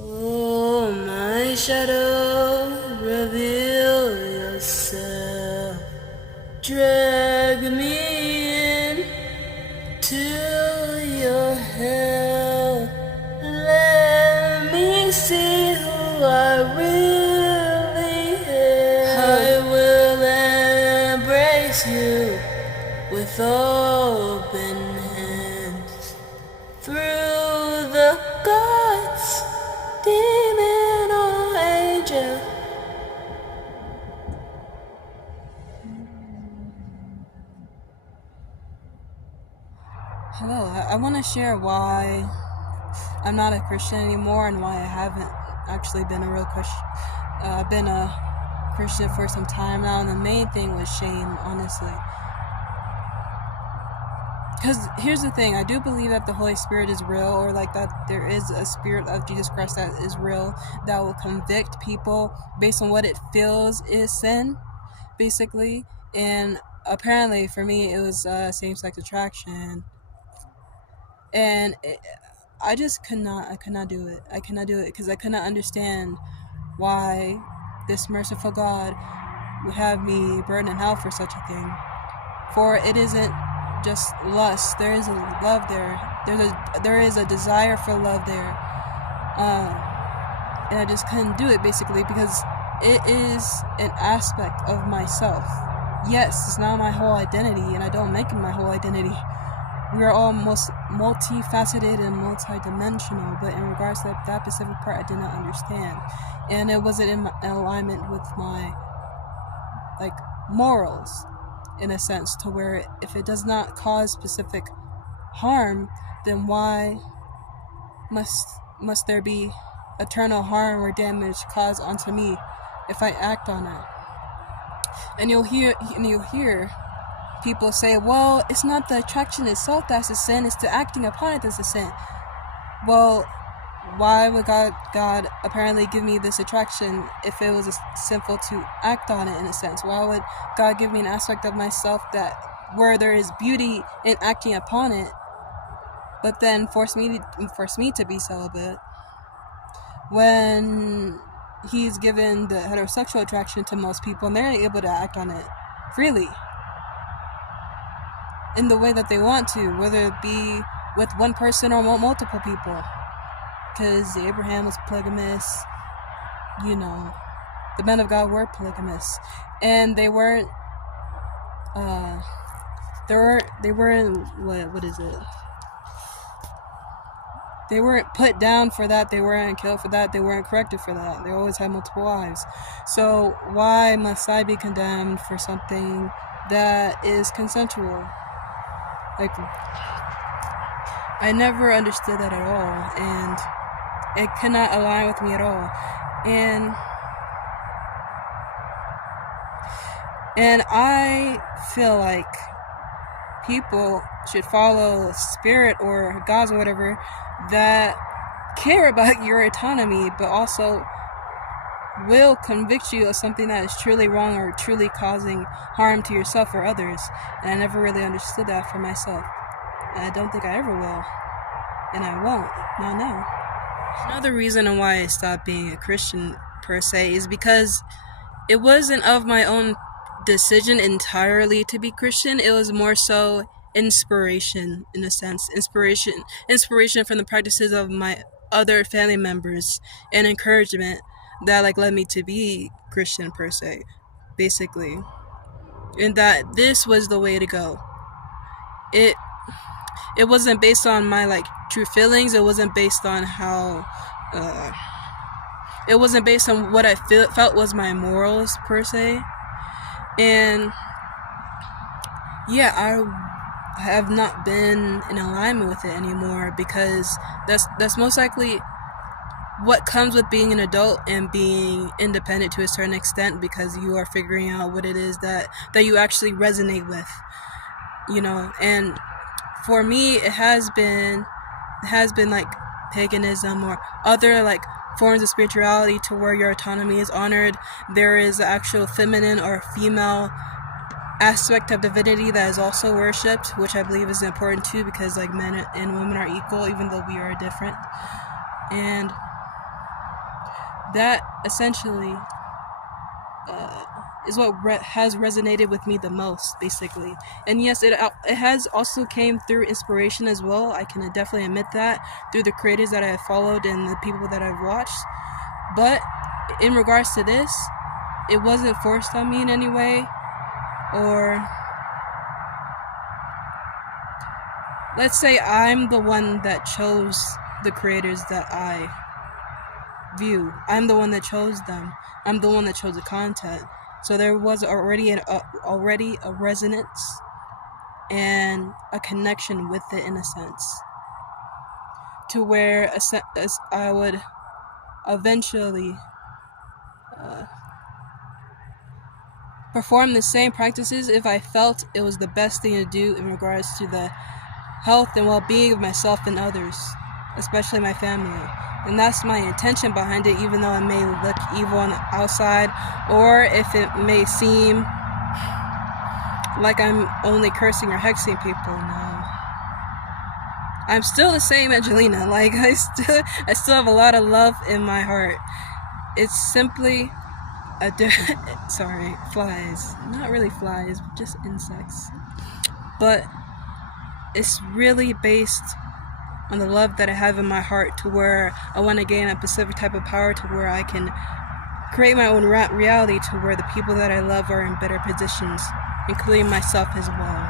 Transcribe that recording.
Oh, my shadow, reveal yourself. Drag me in to your hell. Let me see who I really am. I will embrace you with open hands. Through the gods, demon or angel. Hello, I want to share why I'm not a Christian anymore and why I haven't actually been a real Christian. I've been a Christian for some time now, and the main thing was shame, honestly. Because here's the thing, I do believe that the Holy Spirit is real, or like that there is a spirit of Jesus Christ that is real, that will convict people based on what it feels is sin, basically. And apparently for me it was same-sex attraction. And I could not do it. I cannot do it because I could not understand why this merciful God would have me burn in hell for such a thing. For it isn't just lust. There is a love there. There is a desire for love there. And I just couldn't do it basically because it is an aspect of myself. Yes, it's not my whole identity, and I don't make it my whole identity. We are all multifaceted and multidimensional, but in regards to that specific part, I did not understand, and it wasn't in alignment with my morals, in a sense, to where if it does not cause specific harm, then why must there be eternal harm or damage caused onto me if I act on it? And you'll hear people say, well, it's not the attraction itself that's a sin, it's the acting upon it that's a sin. Well, why would God apparently give me this attraction if it was sinful to act on it, in a sense? Why would God give me an aspect of myself that where there is beauty in acting upon it, but then force me to be celibate when He's given the heterosexual attraction to most people and they're able to act on it freely in the way that they want to, whether it be with one person or multiple people. Because Abraham was polygamous, the men of God were polygamous, and they weren't what is it? They weren't put down for that, they weren't killed for that, they weren't corrected for that. They always had multiple wives. So why must I be condemned for something that is consensual? I never understood that at all, and it could not align with me at all. And I feel like people should follow spirit or gods or whatever that care about your autonomy, but also will convict you of something that is truly wrong or truly causing harm to yourself or others. And I never really understood that for myself, and I don't think I ever will, and I won't, not now. Another reason why I stopped being a Christian per se is because it wasn't of my own decision entirely to be Christian. It was more so inspiration, in a sense. Inspiration from the practices of my other family members and encouragement that led me to be Christian per se, basically. And that this was the way to go. It wasn't based on my true feelings. It wasn't based on how it wasn't based on what I felt was my morals per se. And yeah, I have not been in alignment with it anymore, because that's most likely what comes with being an adult and being independent to a certain extent, because you are figuring out what it is that you actually resonate with, and for me it has been paganism or other forms of spirituality to where your autonomy is honored. There is an actual feminine or female aspect of divinity that is also worshipped, which I believe is important too, because men and women are equal even though we are different. And that essentially is what has resonated with me the most, basically. And yes, it has also came through inspiration as well. I can definitely admit that, through the creators that I have followed and the people that I've watched. But in regards to this, it wasn't forced on me in any way, or let's say I'm the one that chose the creators that I view. I'm the one that chose them. I'm the one that chose the content. So there was already a resonance and a connection with it, in a sense, to where I would eventually perform the same practices if I felt it was the best thing to do in regards to the health and well-being of myself and others, especially my family. And that's my intention behind it, even though it may look evil on the outside, or if it may seem like I'm only cursing or hexing people. No, I'm still the same Angelina. Like, I still have a lot of love in my heart. It's simply a sorry, flies. Not really flies, just insects. But it's really based on the love that I have in my heart, to where I want to gain a specific type of power, to where I can create my own reality, to where the people that I love are in better positions, including myself as well.